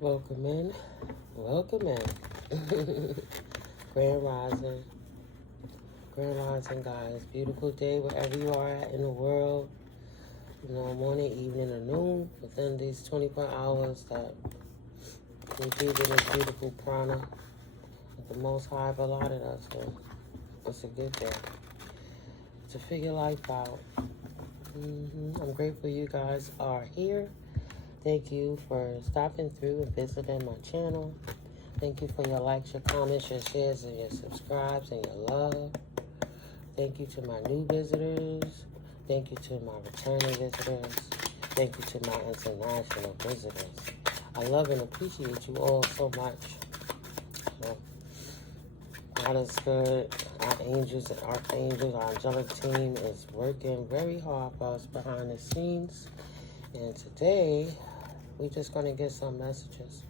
Welcome in. Welcome in. Grand Rising. Grand Rising, guys. Beautiful day wherever you are at in the world. You know, morning, evening, or noon. Within these 24 hours that we give it this beautiful prana that the Most High have allotted us. So it's a good day to figure life out. I'm grateful you guys are here. Thank you for stopping through and visiting my channel. Thank you for your likes, your comments, your shares, and your subscribes, and your love. Thank you to my new visitors. Thank you to my returning visitors. Thank you to my international visitors. I love and appreciate you all so much. So, God is good. Our angels and archangels, our angelic team is working very hard for us behind the scenes. And today, we're just going to get some messages.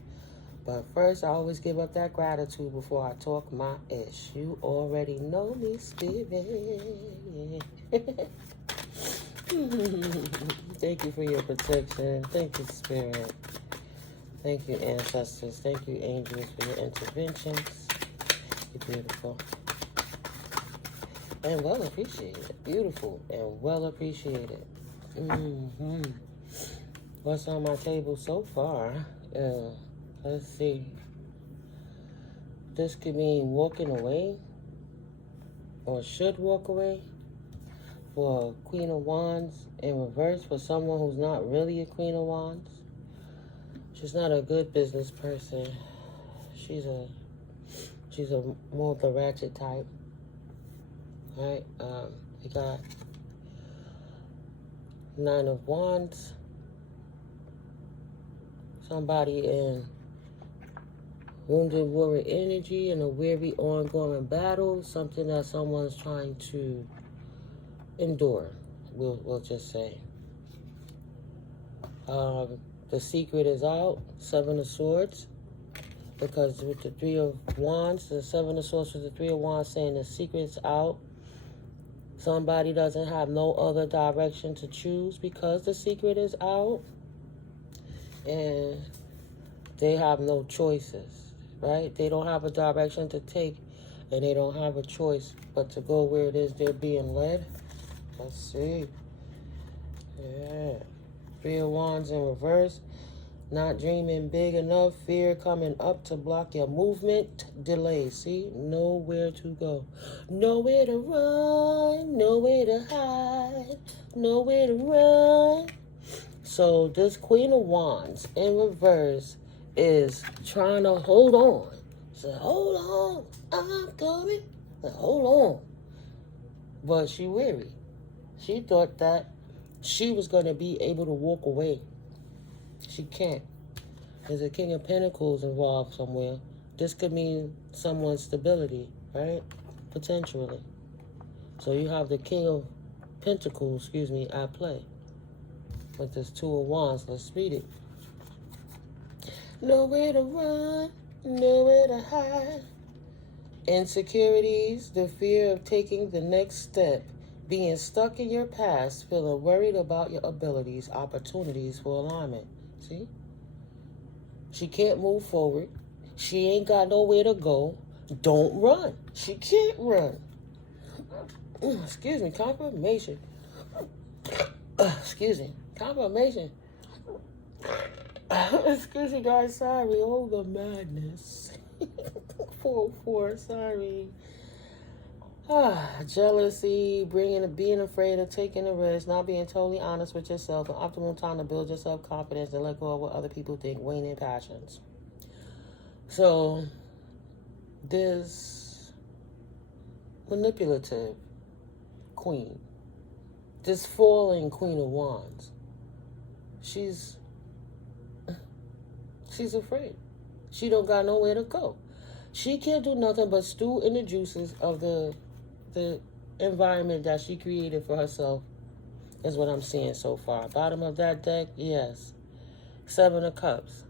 But first, I always give up that gratitude before I talk my ish. You already know me, spirit. Thank you for your protection. Thank you, spirit. Thank you, ancestors. Thank you, angels, for your interventions. You're beautiful. And well appreciated. Beautiful and well appreciated. What's on my table so far? Let's see. This could mean walking away, or should walk away, for Queen of Wands in reverse, for someone who's not really a Queen of Wands. She's not a good business person. She's a more of the ratchet type. Right? We got Nine of Wands. Somebody in wounded warrior energy in a weary ongoing battle, something that someone's trying to endure, we'll just say. The secret is out, Seven of Swords, because with the Three of Wands, the Seven of Swords with the Three of Wands saying the secret's out. Somebody doesn't have no other direction to choose because the secret is out. And they have no choices, right? They don't have a direction to take, and they don't have a choice but to go where it is they're being led. Let's see. Yeah. Three of Wands in reverse. Not dreaming big enough. Fear coming up to block your movement. Delay. See? Nowhere to go. Nowhere to run. Nowhere to hide. Nowhere to run. So this Queen of Wands in reverse is trying to hold on. Say, hold on, I'm coming. Say, hold on. But she weary. She thought that she was going to be able to walk away. She can't. There's a King of Pentacles involved somewhere. This could mean someone's stability, right? Potentially. So you have the King of Pentacles, at play. With this Two of Wands, let's read it. Nowhere to run, nowhere to hide. Insecurities, the fear of taking the next step, being stuck in your past, feeling worried about your abilities, opportunities for alignment. See? She can't move forward. She ain't got nowhere to go. Don't run. She can't run. Excuse me, confirmation. Confirmation. Excuse me, guys. Sorry. Oh, the madness. 404. Sorry. Jealousy, being afraid of taking a risk, not being totally honest with yourself, an optimal time to build your self-confidence and let go of what other people think, waning passions. So, this manipulative queen, this falling Queen of Wands, she's afraid. She don't got nowhere to go. She can't do nothing but stew in the juices of the environment that she created for herself, is what I'm seeing so far. Bottom of that deck, yes. Seven of Cups,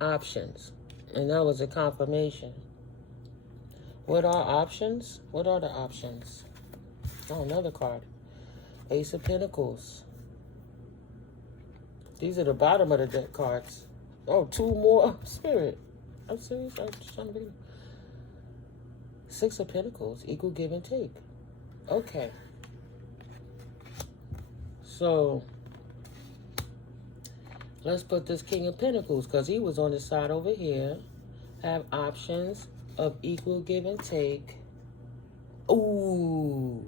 options. And that was a confirmation. What are options? What are the options? Oh, another card. Ace of Pentacles. These are the bottom of the deck cards. Oh, 2 more. Spirit. I'm serious. I'm just trying to be. 6 of Pentacles. Equal give and take. Okay. So, let's put this King of Pentacles, because he was on the side over here. Have options of equal give and take. Ooh.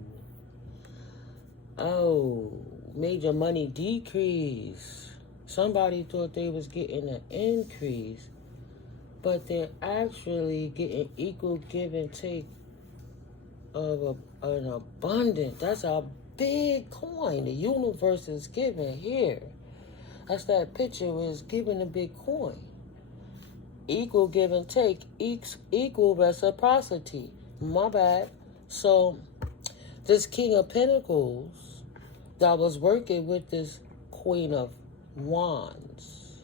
Oh. Major money decrease. Somebody thought they was getting an increase, but they're actually getting equal give and take of an abundance. That's a big coin. The universe is giving here. That's that picture is giving a big coin. Equal give and take, equal reciprocity. My bad. So, this King of Pentacles that was working with this Queen of Wands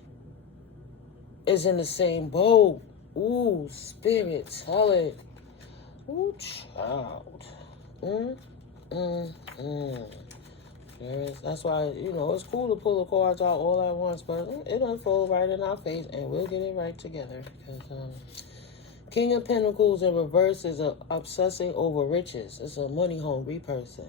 is in the same boat. Ooh, Spirit, tell it. Ooh, child. That's why, it's cool to pull the cards out all at once, but it unfold right in our face, and we'll get it right together. Because King of Pentacles in reverse is obsessing over riches. It's a money-hungry person.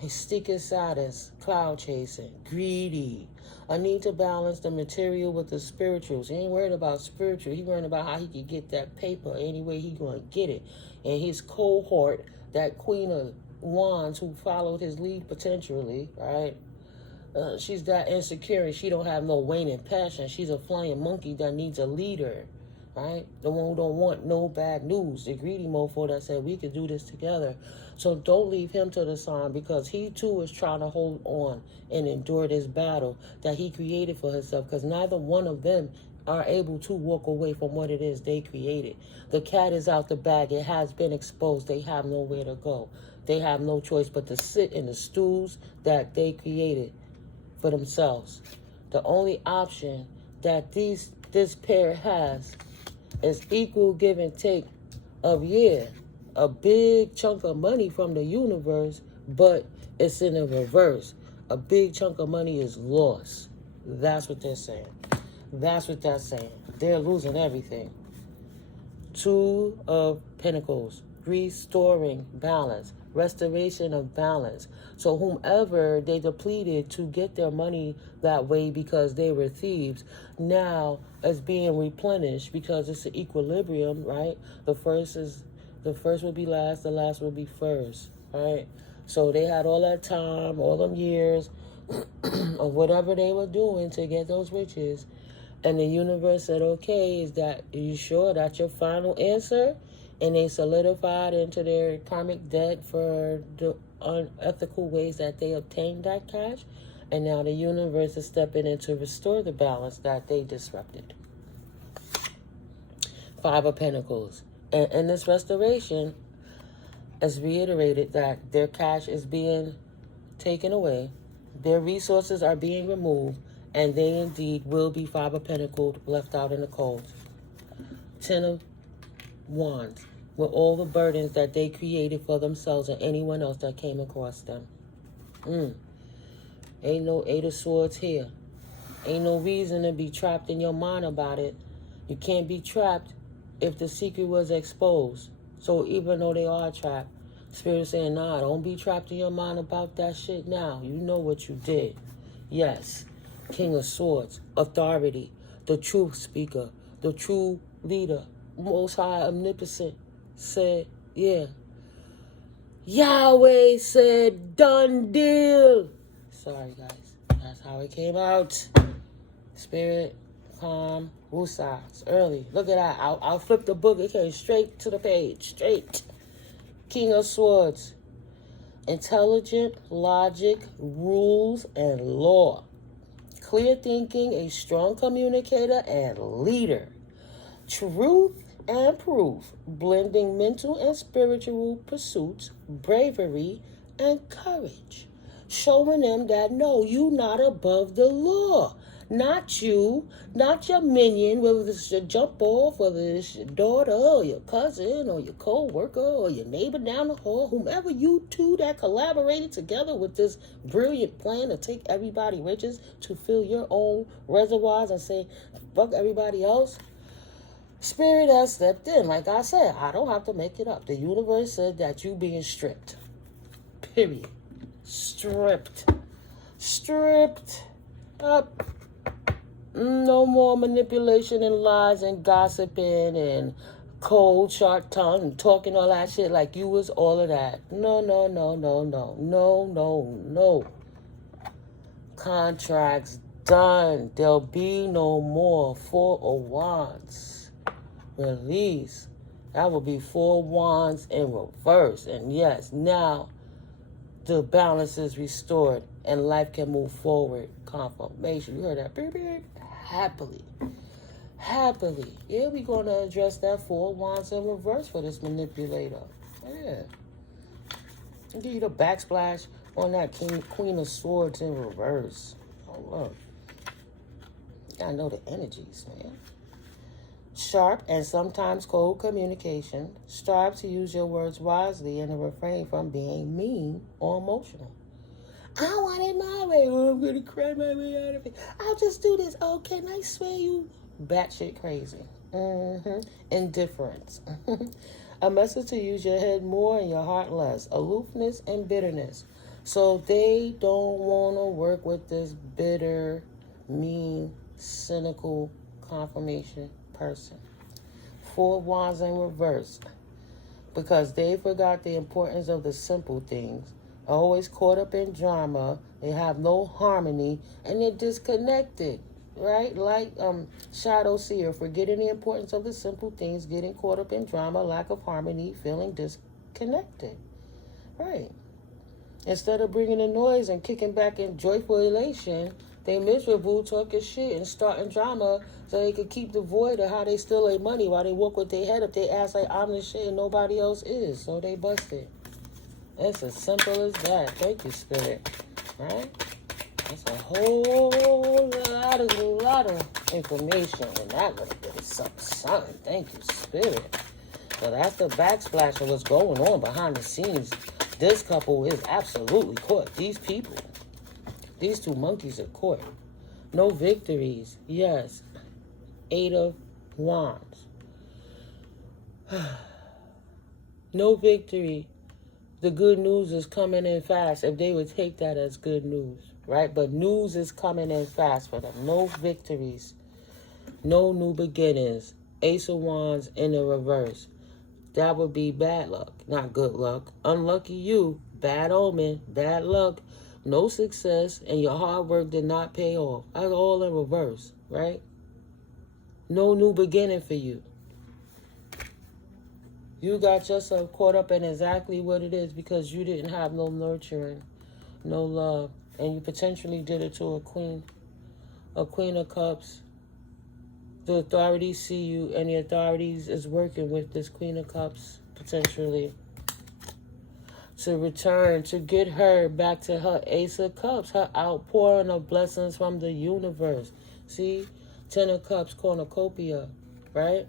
His sticky status, cloud chasing, greedy. I need to balance the material with the spirituals. He ain't worried about spiritual. He worried about how he can get that paper any way he gonna get it. And his cohort, that Queen of Wands who followed his lead potentially, right? She's that insecure and she don't have no waning passion. She's a flying monkey that needs a leader, right? The one who don't want no bad news. The greedy mofo that said we could do this together. So don't leave him to the side, because he too is trying to hold on and endure this battle that he created for himself, because neither one of them are able to walk away from what it is they created. The cat is out the bag. It has been exposed. They have nowhere to go. They have no choice but to sit in the stools that they created for themselves. The only option that this pair has is equal give and take of, a big chunk of money from the universe, but it's in the reverse. A big chunk of money is lost. That's what they're saying. That's what they're saying. They're losing everything. 2 of Pentacles, restoring balance, restoration of balance. So whomever they depleted to get their money that way because they were thieves, now is being replenished because it's an equilibrium, right? The first will be last, the last will be first, right? So they had all that time, all them years of whatever they were doing to get those riches. And the universe said, okay, are you sure that's your final answer? And they solidified into their karmic debt for the unethical ways that they obtained that cash. And now the universe is stepping in to restore the balance that they disrupted. 5 of Pentacles. And in this restoration, it's reiterated that their cash is being taken away, their resources are being removed, and they indeed will be 5 of Pentacles left out in the cold. 10 of Wands, with all the burdens that they created for themselves and anyone else that came across them. Ain't no 8 of Swords here. Ain't no reason to be trapped in your mind about it. You can't be trapped if the secret was exposed. So even though they are trapped, Spirit is saying, nah, don't be trapped in your mind about that shit now. You know what you did. Yes. King of Swords, authority, the truth speaker, the true leader, Most High, omnipotent, said, Yahweh said, done deal. Sorry, guys. That's how it came out. Spirit, calm, woosah. It's early. Look at that. I'll flip the book. It came straight to the page. Straight. King of Swords. Intelligent, logic, rules, and law. Clear thinking, a strong communicator, and leader. Truth and proof, blending mental and spiritual pursuits, bravery, and courage. Showing them that, no, you not above the law. Not you, not your minion, whether it's your jump off, whether it's your daughter or your cousin or your co-worker or your neighbor down the hall, whomever you two that collaborated together with this brilliant plan to take everybody riches to fill your own reservoirs and say, fuck everybody else. Spirit has stepped in. Like I said, I don't have to make it up. The universe said that you being stripped. Period. Stripped up. No more manipulation and lies and gossiping and cold, sharp tongue and talking all that shit like you was all of that. No. Contracts done. There'll be no more 4 of Wands. Release. That will be 4 wands in reverse. And yes, now the balance is restored and life can move forward. Confirmation. You heard that? Beep, beep. Happily. Yeah, we're going to address that 4 wands in reverse for this manipulator. Yeah. I'll give you the backsplash on that Queen of Swords in reverse. Oh, look. You got to know the energies, man. Sharp and sometimes cold communication. Strive to use your words wisely and to refrain from being mean or emotional. I want it my way, or I'm going to cry my way out of it. I'll just do this. Oh, can I swear you? Batshit crazy. Indifference. A message to use your head more and your heart less. Aloofness and bitterness. So they don't want to work with this bitter, mean, cynical confirmation person. 4 wands in reverse. Because they forgot the importance of the simple things. Always caught up in drama. They have no harmony. And they're disconnected. Right? Like Shadow Seer. Forgetting the importance of the simple things. Getting caught up in drama. Lack of harmony. Feeling disconnected. Right. Instead of bringing the noise and kicking back in joyful elation, they miserable, talking shit and starting drama so they could keep the void of how they steal their money while they walk with their head up their ass like I'm the shit and nobody else is. So they busted. It's as simple as that. Thank you, Spirit. Right? That's a whole lot of information in that little bit of something. Thank you, Spirit. So that's the backsplash of what's going on behind the scenes. This couple is absolutely caught. These people. These 2 monkeys are caught. No victories. Yes. 8 of Wands. No victory. The good news is coming in fast. If they would take that as good news. Right? But news is coming in fast for them. No victories. No new beginnings. Ace of Wands in the reverse. That would be bad luck. Not good luck. Unlucky you. Bad omen. Bad luck. No success, and your hard work did not pay off. That's all in reverse, right? No new beginning for you. You got yourself caught up in exactly what it is because you didn't have no nurturing, no love, and you potentially did it to a queen of cups. The authorities see you, and the authorities is working with this Queen of Cups, potentially, to return, to get her back to her Ace of Cups, her outpouring of blessings from the universe. See? 10 of Cups, cornucopia, right?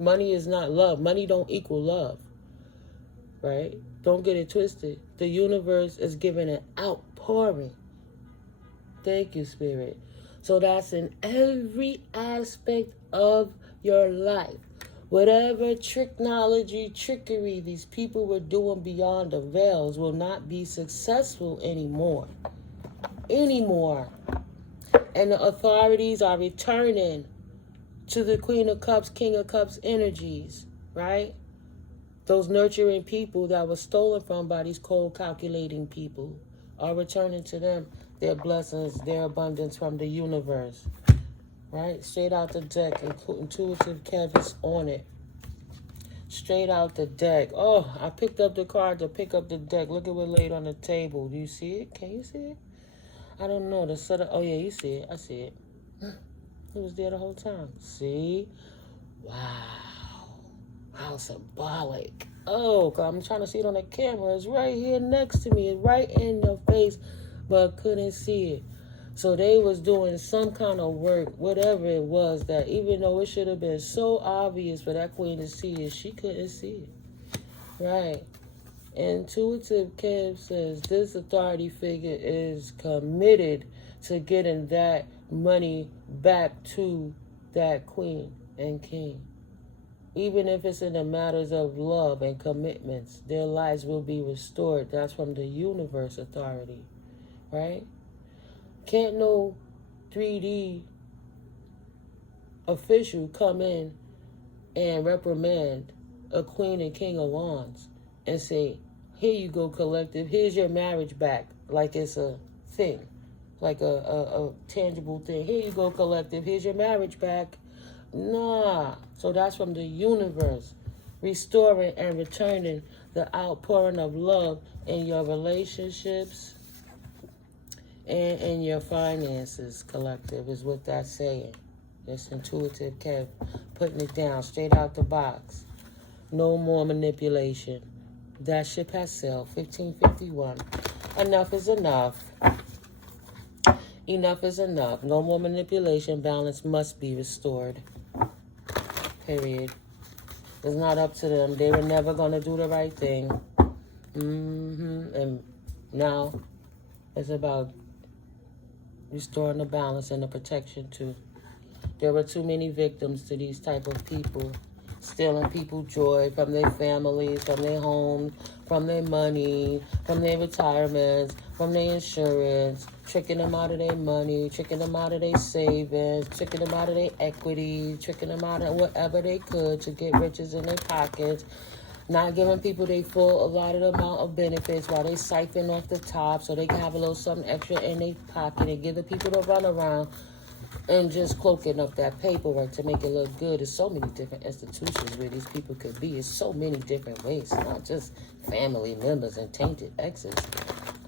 Money is not love. Money don't equal love, right? Don't get it twisted. The universe is giving an outpouring. Thank you, Spirit. So that's in every aspect of your life. Whatever trickery these people were doing beyond the veils will not be successful anymore. And the authorities are returning to the Queen of Cups, King of Cups energies, right? Those nurturing people that were stolen from by these cold, calculating people are returning to them their blessings, their abundance from the universe, right? Straight out the deck, intuitive canvas on it. Straight out the deck. Oh, I picked up the card to pick up the deck. Look at what laid on the table. Do you see it? Can you see it? I don't know. The set of, oh yeah, you see it. I see it. It was there the whole time. See? Wow. How symbolic. Oh, God, I'm trying to see it on the camera. It's right here next to me. It's right in your face, but I couldn't see it. So they was doing some kind of work, whatever it was, that even though it should have been so obvious for that queen to see it, she couldn't see it. Right. Intuitive Kev says this authority figure is committed to getting that money back to that queen and king. Even if it's in the matters of love and commitments, their lives will be restored. That's from the universe authority, right? Can't no 3D official come in and reprimand a queen and king of wands and say, here you go, collective, here's your marriage back, like it's a thing, like a tangible thing. Here you go, collective, here's your marriage back. Nah. So that's from the universe, restoring and returning the outpouring of love in your relationships and in your finances, collective, is what that's saying. It's intuitive Kev putting it down straight out the box. No more manipulation. That ship has sailed. 1551. Enough is enough. Enough is enough. No more manipulation. Balance must be restored. Period. It's not up to them. They were never going to do the right thing. And now it's about restoring the balance and the protection too. There were too many victims to these type of people, stealing people joy from their families, from their homes, from their money, from their retirements, from their insurance, tricking them out of their money, tricking them out of their savings, tricking them out of their equity, tricking them out of whatever they could to get riches in their pockets, not giving people their full allotted amount of benefits while they siphon off the top so they can have a little something extra in their pocket and give the people to run around and just cloaking up that paperwork to make it look good. There's so many different institutions where these people could be. It's so many different ways, not just family members and tainted exes.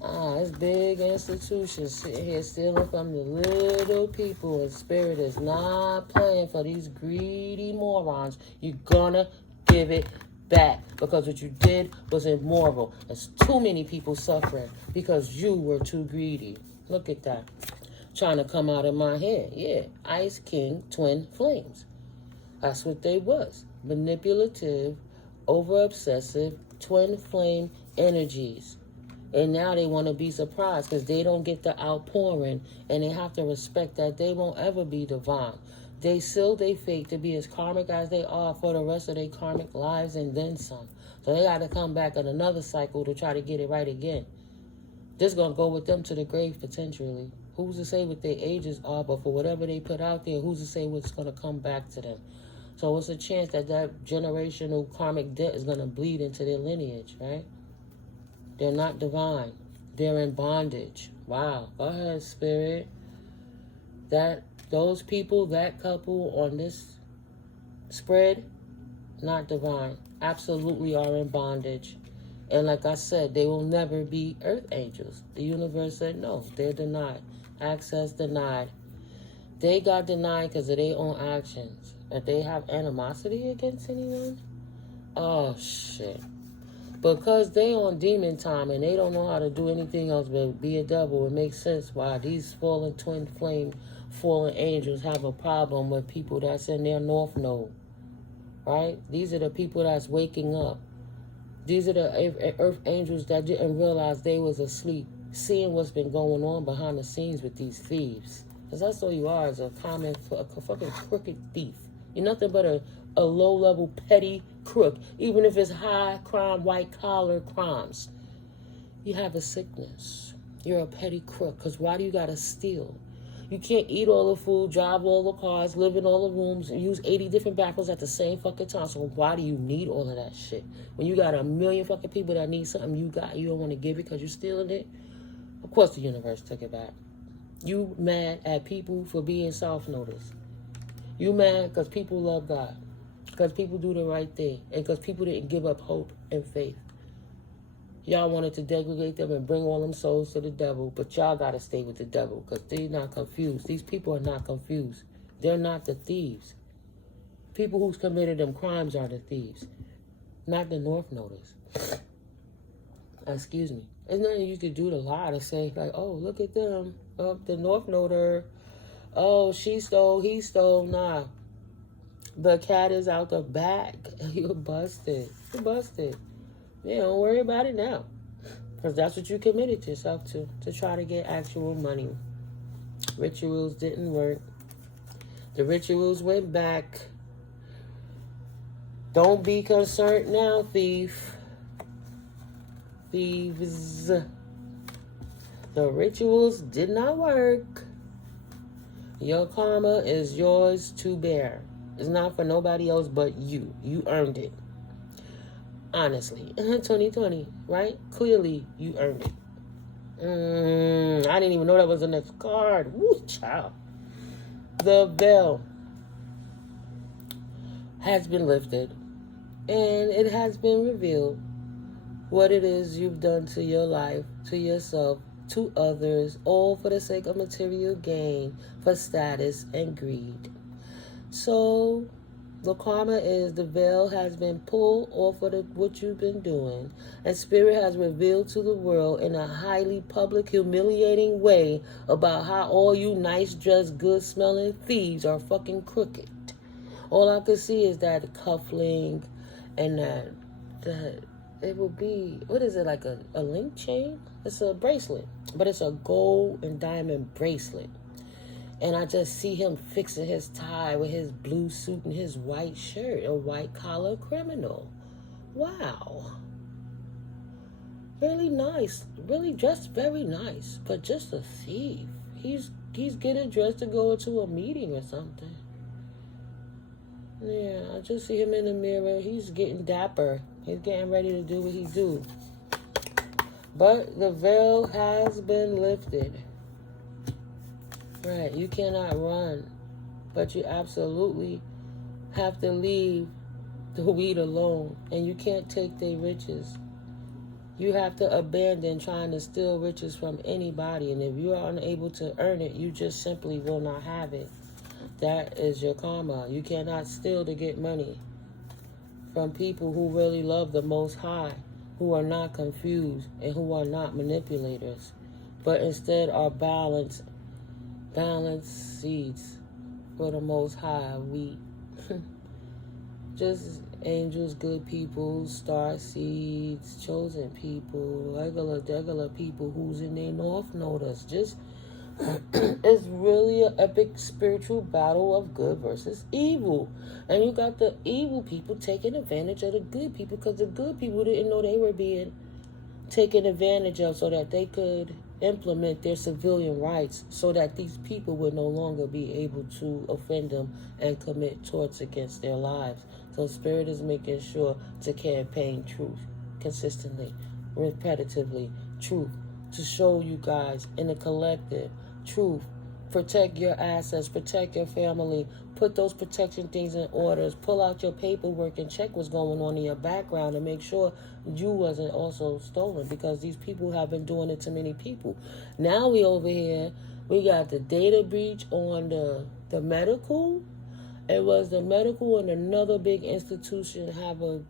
It's big institutions sitting here stealing from the little people, and spirit is not playing for these greedy morons. You're gonna give it back because what you did was immoral. There's too many people suffering because you were too greedy. Look at that. Trying to come out of my head. Yeah, Ice King, twin flames. That's what they was. Manipulative, over-obsessive, twin flame energies. And now they want to be surprised because they don't get the outpouring, and they have to respect that they won't ever be divine. They seal their fate to be as karmic as they are for the rest of their karmic lives and then some. So they got to come back in another cycle to try to get it right again. This going to go with them to the grave potentially. Who's to say what their ages are, but for whatever they put out there, who's to say what's going to come back to them? So it's a chance that that generational karmic debt is going to bleed into their lineage, right? They're not divine. They're in bondage. Wow. Go ahead, Spirit. Those people, that couple on this spread, not divine. Absolutely are in bondage. And like I said, they will never be earth angels. The universe said no. They're denied. Access denied. They got denied because of their own actions. If they have animosity against anyone, oh shit. Because they on demon time and they don't know how to do anything else but be a devil, it makes sense why these fallen twin flame fallen angels have a problem with people that's in their north node. Right? These are the people that's waking up. These are the earth angels that didn't realize they was asleep, seeing what's been going on behind the scenes with these thieves. Because that's all you are, is a fucking crooked thief. You're nothing but a low-level petty crook, even if it's high crime, white-collar crimes. You have a sickness. You're a petty crook, because why do you got to steal? You can't eat all the food, drive all the cars, live in all the rooms, and use 80 different bathrooms at the same fucking time. So why do you need all of that shit? When you got a million fucking people that need something you don't want to give it because you're stealing it? Of course the universe took it back. You mad at people for being soft notice. You mad because people love God. Because people do the right thing. And because people didn't give up hope and faith. Y'all wanted to degrade them and bring all them souls to the devil, but y'all got to stay with the devil because they're not confused. These people are not confused. They're not the thieves. People who's committed them crimes are the thieves, not the North Noders. Excuse me. There's nothing you could do to lie to say, like, oh, look at them. The North Noder. Oh, she stole, he stole. Nah. The cat is out the bag. You're busted. You're busted. Yeah, don't worry about it now. Because that's what you committed yourself to try to get actual money. Rituals didn't work. The rituals went back. Don't be concerned now, thief. Thieves. The rituals did not work. Your karma is yours to bear. It's not for nobody else but you. You earned it. Honestly. 2020, right? Clearly, you earned it. I didn't even know that was the next card. Woo, child. The veil has been lifted. And it has been revealed what it is you've done to your life, to yourself, to others, all for the sake of material gain, for status and greed. So, the karma is the veil has been pulled off of what you've been doing, and Spirit has revealed to the world in a highly public, humiliating way about how all you nice dressed, good smelling thieves are fucking crooked. All I could see is that cufflink and that it will be, what is it, like a link chain? It's a bracelet, but it's a gold and diamond bracelet. And I just see him fixing his tie with his blue suit and his white shirt, a white collar criminal. Wow. Really nice, really dressed very nice, but just a thief. He's getting dressed to go into a meeting or something. Yeah, I just see him in the mirror. He's getting dapper. He's getting ready to do what he do. But the veil has been lifted. Right, you cannot run, but you absolutely have to leave the weed alone, and you can't take their riches. You have to abandon trying to steal riches from anybody, and if you are unable to earn it, you just simply will not have it. That is your karma. You cannot steal to get money from people who really love the Most High, who are not confused, and who are not manipulators, but instead are balanced seeds for the Most High wheat. Just angels, good people, star seeds, chosen people, regular people who's in their North Noders. Just it's really an epic spiritual battle of good versus evil. And you got the evil people taking advantage of the good people because the good people didn't know they were being taken advantage of so that they could implement their civilian rights so that these people would no longer be able to offend them and commit torts against their lives. So Spirit is making sure to campaign truth consistently, repetitively, truth, to show you guys in the collective, truth. Protect your assets, protect your family, put those protection things in orders, pull out your paperwork and check what's going on in your background and make sure you wasn't also stolen, because these people have been doing it to many people. Now we over here, we got the data breach on the medical. It was the medical and another big institution have a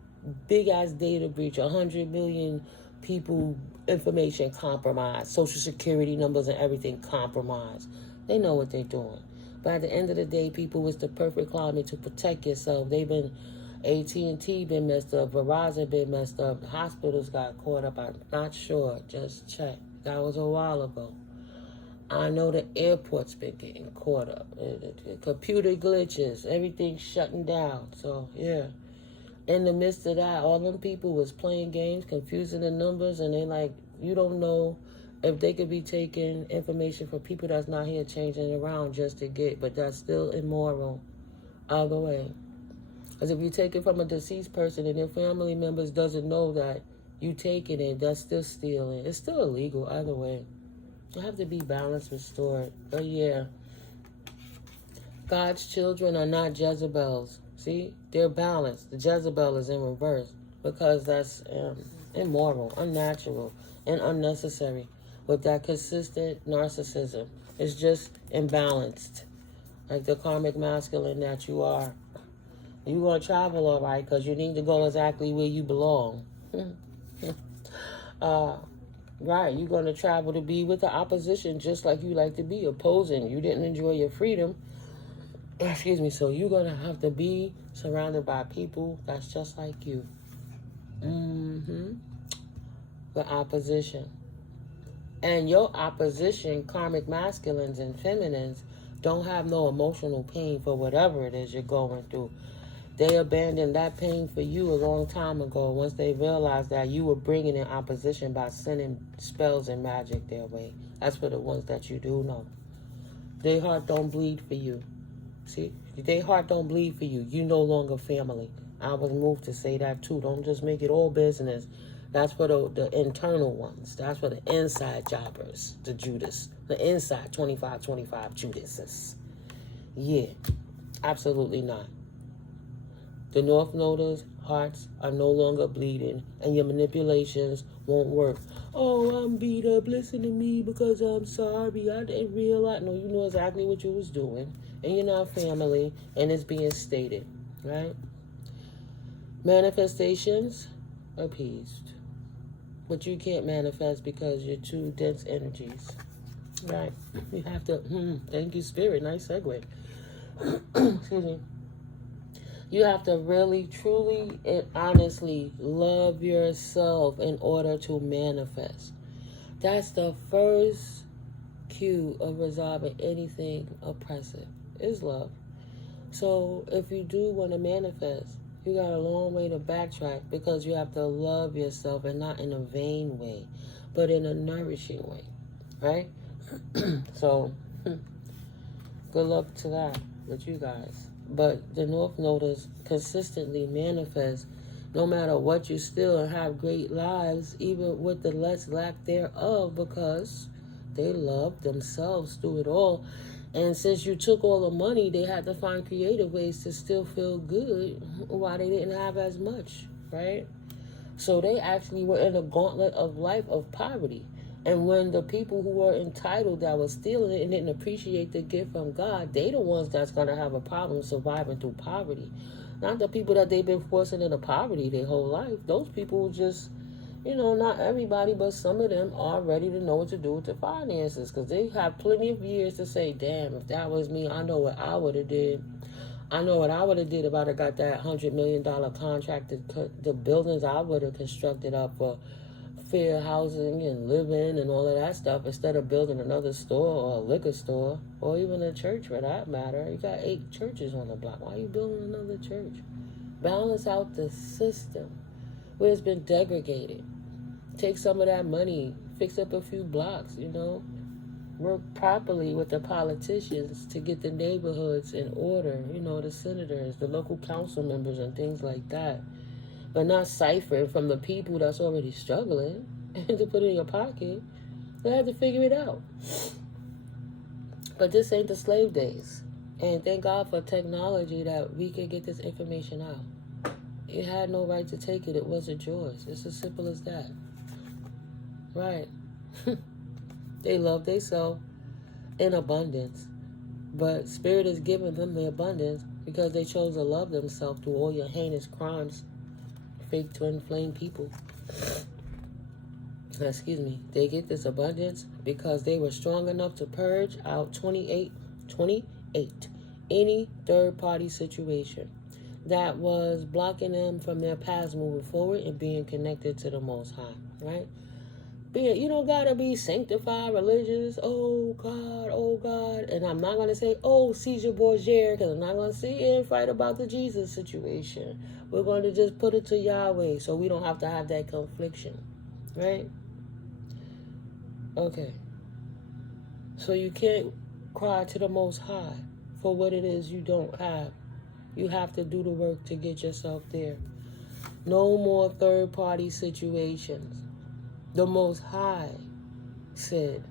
big ass data breach, 100 million people information compromised, social security numbers and everything compromised. They know what they're doing. But at the end of the day, people, it's the perfect climate to protect yourself. They've been, AT&T been messed up, Verizon been messed up, hospitals got caught up. I'm not sure. Just check. That was a while ago. I know the airport's been getting caught up. Computer glitches, everything's shutting down. So, yeah. In the midst of that, all them people was playing games, confusing the numbers, and they like, you don't know if they could be taking information from people that's not here, changing it around just to get, but that's still immoral either way. Because if you take it from a deceased person and their family members doesn't know that you taking it, that's still stealing. It's still illegal either way. You have to be balanced, restored. But yeah, God's children are not Jezebels. See, they're balanced. The Jezebel is in reverse because that's immoral, unnatural, and unnecessary. With that consistent narcissism, it's just imbalanced, like the karmic masculine that you are. You're going to travel all right because you need to go exactly where you belong. Right, you're going to travel to be with the opposition just like you like to be opposing. You didn't enjoy your freedom. Excuse me. So you're going to have to be surrounded by people that's just like you. The opposition. And your opposition, karmic masculines and feminines, don't have no emotional pain for whatever it is you're going through. They abandoned that pain for you a long time ago once they realized that you were bringing in opposition by sending spells and magic their way. That's for the ones that you do know. Their heart don't bleed for you. See? Their heart don't bleed for you. You no longer family. I was moved to say that too. Don't just make it all business. That's for the internal ones. That's for the inside jobbers, the Judas. The inside 25 Judases. Yeah, absolutely not. The North Node's hearts are no longer bleeding, and your manipulations won't work. Oh, I'm beat up. Listen to me because I'm sorry. I didn't realize. No, you know exactly what you was doing, and you're not family, and it's being stated, right? Manifestations appeased, but you can't manifest because you're too dense energies, right? You have to. Thank you, Spirit. Nice segue. Excuse me. You have to really, truly, and honestly love yourself in order to manifest. That's the first cue of resolving anything oppressive, is love. So if you do want to manifest, you got a long way to backtrack because you have to love yourself, and not in a vain way, but in a nourishing way, right? So, good luck to that with you guys. But the North Noders consistently manifest no matter what you steal and have great lives, even with the less lack thereof, because they love themselves through it all. And since you took all the money, they had to find creative ways to still feel good while they didn't have as much, right? So they actually were in a gauntlet of life of poverty. And when the people who were entitled that was stealing it and didn't appreciate the gift from God, they the ones that's going to have a problem surviving through poverty. Not the people that they've been forcing into poverty their whole life. Those people just, not everybody, but some of them are ready to know what to do with their finances because they have plenty of years to say, damn, if that was me, I know what I would have did. I know what I would have did if I'd have got that $100 million contract, the buildings I would have constructed up for fair housing and living and all of that stuff instead of building another store or a liquor store or even a church for that matter. You got 8 churches on the block. Why are you building another church? Balance out the system where it's been degraded. Take some of that money, fix up a few blocks, work properly with the politicians to get the neighborhoods in order, the senators, the local council members and things like that. But not ciphering from the people that's already struggling and to put it in your pocket. They have to figure it out. But this ain't the slave days. And thank God for technology that we can get this information out. You had no right to take it. It wasn't yours. It's as simple as that. Right. They love themselves in abundance. But Spirit is giving them the abundance because they chose to love themselves through all your heinous crimes. Fake twin flame people. Excuse me. They get this abundance because they were strong enough to purge out 28 any third-party situation that was blocking them from their paths moving forward and being connected to the Most High, right? You don't gotta be sanctified, religious, oh God. And I'm not gonna say, oh, Caesar Borgia, because I'm not gonna sit here and fight about the Jesus situation. We're going to just put it to Yahweh so we don't have to have that confliction, right? Okay. So you can't cry to the Most High for what it is you don't have. You have to do the work to get yourself there. No more third-party situations. The Most High said,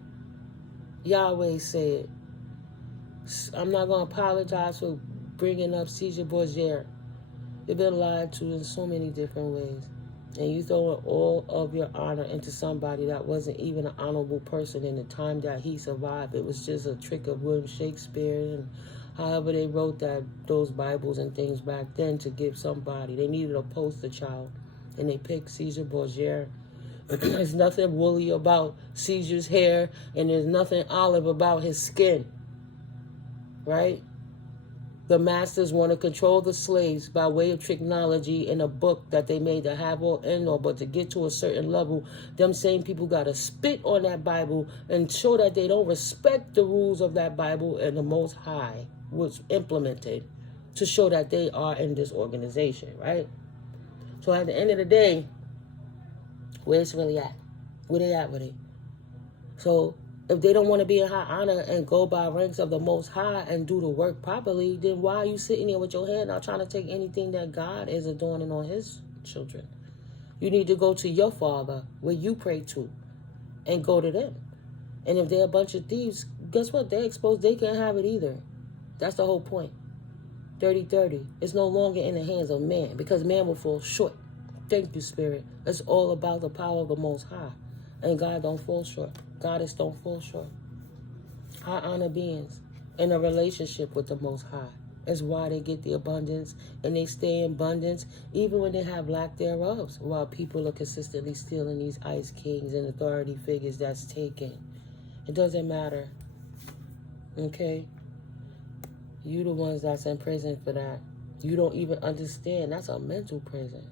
Yahweh said, I'm not going to apologize for bringing up Caesar Borgia. You've been lied to in so many different ways. And you throwing all of your honor into somebody that wasn't even an honorable person in the time that he survived. It was just a trick of William Shakespeare and however they wrote those Bibles and things back then to give somebody. They needed a poster child. And they picked Caesar Borgia There's nothing woolly about Caesar's hair, and there's nothing olive about his skin, right? The masters want to control the slaves by way of technology in a book that they made to have or end all, but to get to a certain level, them same people got to spit on that Bible and show that they don't respect the rules of that Bible, and the Most High was implemented to show that they are in this organization, right? So at the end of the day, where it's really at? Where they at with it? So if they don't want to be in high honor and go by ranks of the Most High and do the work properly, then why are you sitting there with your hand out trying to take anything that God is adorning on his children? You need to go to your Father, where you pray to, and go to them. And if they're a bunch of thieves, guess what? They're exposed. They can't have it either. That's the whole point. 30-30. It's no longer in the hands of man, because man will fall short. Thank you, Spirit. It's all about the power of the Most High. And God don't fall short. Goddess don't fall short. High honor beings in a relationship with the Most High is why they get the abundance, and they stay in abundance even when they have lack thereof, while people are consistently stealing these ice kings and authority figures that's taken. It doesn't matter. Okay? You the ones that's in prison for that. You don't even understand. That's a mental prison.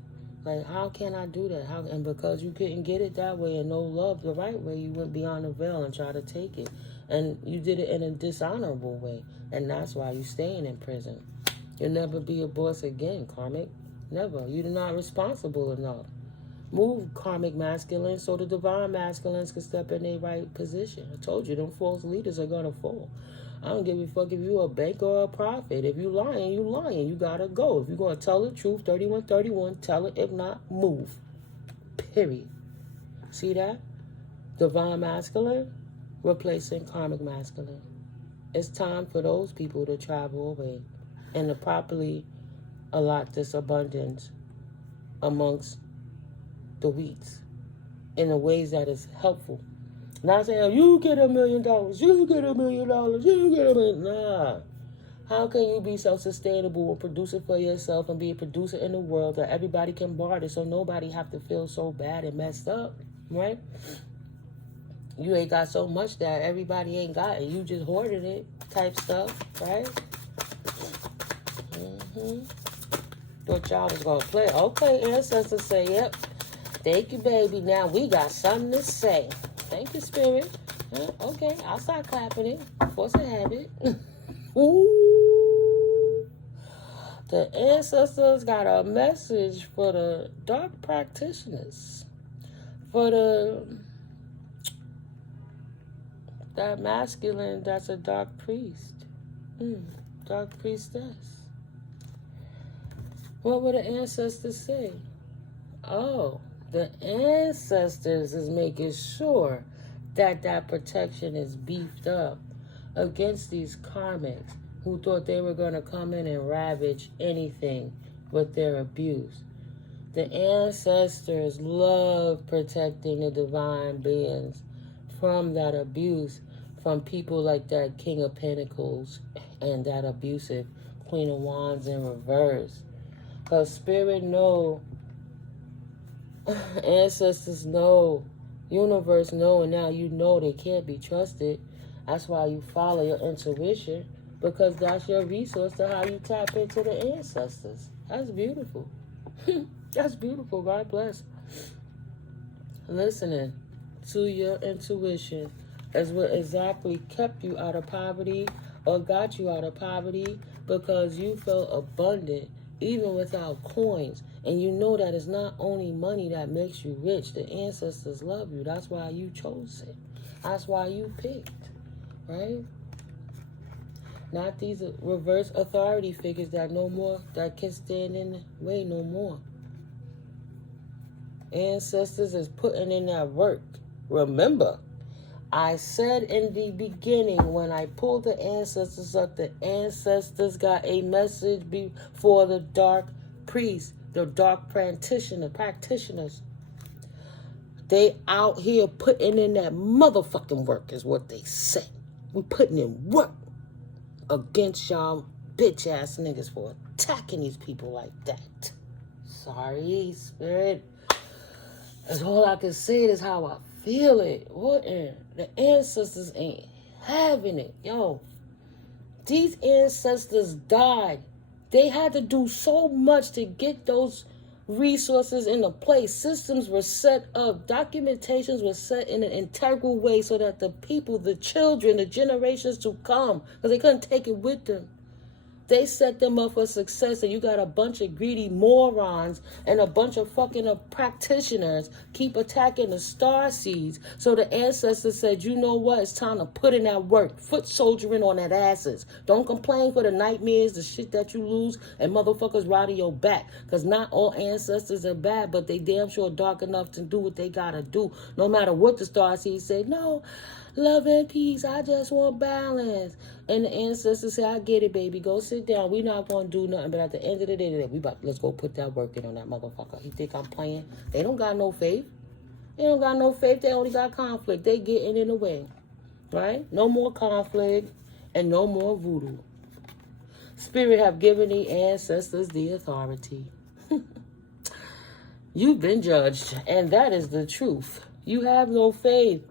Like, how can I do that? And because you couldn't get it that way and no love the right way, you went beyond the veil and tried to take it. And you did it in a dishonorable way. And that's why you're staying in prison. You'll never be a boss again, karmic. Never. You're not responsible enough. Move, karmic masculine, so the divine masculines can step in their right position. I told you, them false leaders are going to fall. I don't give a fuck if you a banker or a prophet. If you lying, you lying. You gotta go. If you're gonna tell the truth, 3131, tell it. If not, move. Period. See that? Divine masculine replacing karmic masculine. It's time for those people to travel away and to properly allot this abundance amongst the wheats in the ways that is helpful. Not saying, you get $1 million, you get $1 million, you get $1 million. Nah. How can you be self-sustainable and produce it for yourself and be a producer in the world that everybody can barter so nobody have to feel so bad and messed up, right? You ain't got so much that everybody ain't got it. You just hoarded it type stuff, right? Thought y'all was going to play. Okay, ancestors say, yep. Thank you, baby. Now we got something to say. Thank you, Spirit. Okay, I'll start clapping it. Force a habit. Ooh. The ancestors got a message for the dark practitioners. For that masculine that's a dark priest. Dark priestess. What would the ancestors say? Oh, the ancestors is making sure that that protection is beefed up against these karmics who thought they were going to come in and ravage anything with their abuse. The ancestors love protecting the divine beings from that abuse, from people like that King of Pentacles and that abusive Queen of Wands in reverse. Because Spirit know, ancestors know, universe know, and now you know they can't be trusted. That's why you follow your intuition, because that's your resource to how you tap into the ancestors. That's beautiful. That's beautiful. God bless. Listening to your intuition is what exactly kept you out of poverty or got you out of poverty, because you felt abundant even without coins. And you know that it's not only money that makes you rich. The ancestors love you. That's why you chose it. That's why you picked, right? Not these reverse authority figures that no more, that can stand in the way no more. Ancestors is putting in that work. Remember, I said in the beginning when I pulled the ancestors up, the ancestors got a message before the dark priests, the dark practitioners. They out here putting in that motherfucking work is what they say. We putting in work against y'all bitch ass niggas for attacking these people like that. Sorry, Spirit. That's all I can say is how I feel it. What in? The ancestors ain't having it. Yo, these ancestors died. They had to do so much to get those resources into place. Systems were set up. Documentations were set in an integral way so that the people, the children, the generations to come, because they couldn't take it with them, they set them up for success, and you got a bunch of greedy morons and a bunch of fucking practitioners keep attacking the star seeds. So the ancestors said, you know what? It's time to put in that work. Foot soldiering on that asses. Don't complain for the nightmares, the shit that you lose, and motherfuckers riding your back. Because not all ancestors are bad, but they damn sure dark enough to do what they gotta do. No matter what the star seeds say, no, love and peace, I just want balance. And the ancestors say, I get it, baby. Go sit down. We're not going to do nothing. But at the end of the day, let's go put that work in on that motherfucker. You think I'm playing? They don't got no faith. They don't got no faith. They only got conflict. They getting in the way. Right? No more conflict and no more voodoo. Spirit have given the ancestors the authority. You've been judged. And that is the truth. You have no faith.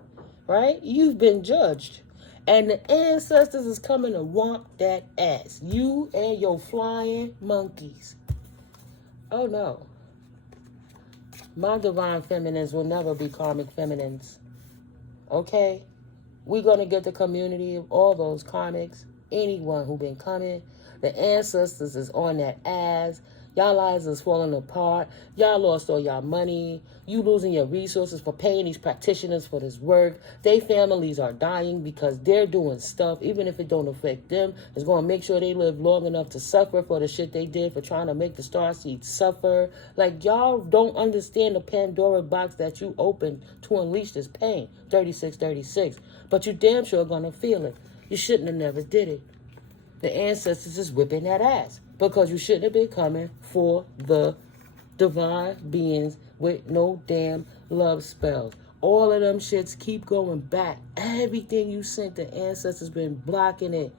Right? You've been judged. And the ancestors is coming to womp that ass. You and your flying monkeys. Oh no. My divine feminines will never be karmic feminines. Okay? We're going to get the community of all those karmics. Anyone who been coming. The ancestors is on that ass. Y'all lives is falling apart. Y'all lost all y'all money. You losing your resources for paying these practitioners for this work. Their families are dying because they're doing stuff, even if it don't affect them. It's going to make sure they live long enough to suffer for the shit they did for trying to make the starseeds suffer. Like, y'all don't understand the Pandora box that you opened to unleash this pain. 3636. But you damn sure going to feel it. You shouldn't have never did it. The ancestors is whipping that ass. Because you shouldn't have been coming for the divine beings with no damn love spells. All of them shits keep going back. Everything you sent, the ancestors been blocking it.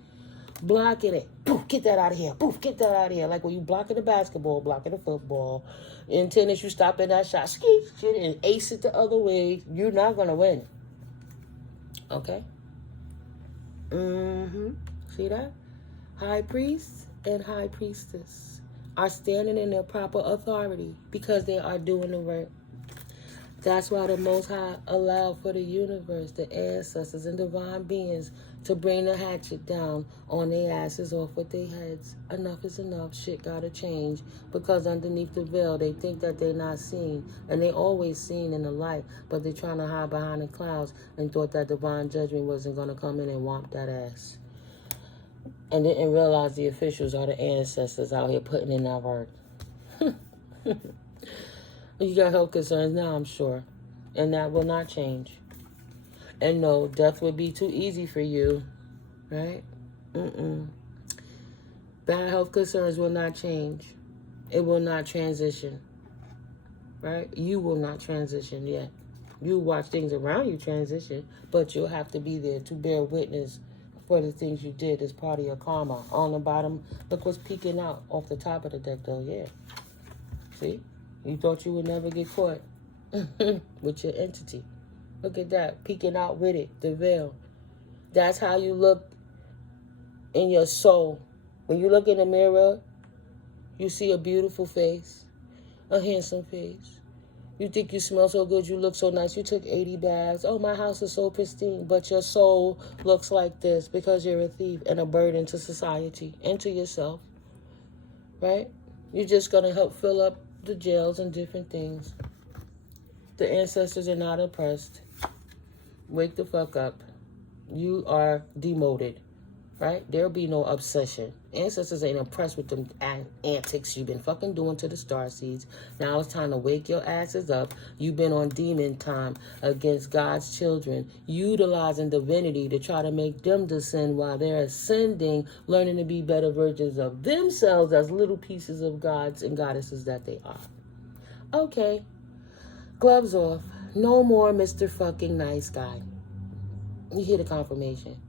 Blocking it. Poof, get that out of here. Poof, get that out of here. Like when you blocking the basketball, blocking the football. In tennis, you stop in that shot, ski, shit, and ace it the other way. You're not going to win. Okay? See that? High priest and high priestess are standing in their proper authority because they are doing the work. That's why the Most High allowed for the universe, the ancestors and divine beings to bring the hatchet down on their asses off with their heads. Enough is enough. Shit gotta change because underneath the veil they think that they're not seen, and they always seen in the light, but they're trying to hide behind the clouds and thought that divine judgment wasn't gonna come in and whomp that ass. And didn't realize the officials are the ancestors out here putting in that work. You got health concerns now, I'm sure. And that will not change. And no, death would be too easy for you. Right? Bad health concerns will not change. It will not transition. Right? You will not transition yet. You watch things around you transition, but you'll have to be there to bear witness for the things you did as part of your karma. On the bottom, look what's peeking out off the top of the deck, though. Yeah. See? You thought you would never get caught with your entity. Look at that. Peeking out with it. The veil. That's how you look in your soul. When you look in the mirror, you see a beautiful face. A handsome face. You think you smell so good, you look so nice. You took 80 baths. Oh, my house is so pristine. But your soul looks like this because you're a thief and a burden to society and to yourself. Right? You're just going to help fill up the jails and different things. The ancestors are not oppressed. Wake the fuck up. You are demoted. Right? There'll be no obsession. Ancestors ain't impressed with them antics you've been fucking doing to the starseeds. Now it's time to wake your asses up. You've been on demon time against God's children, utilizing divinity to try to make them descend while they're ascending, learning to be better versions of themselves as little pieces of gods and goddesses that they are. Okay. Gloves off. No more Mr. Fucking Nice Guy. You hear the confirmation.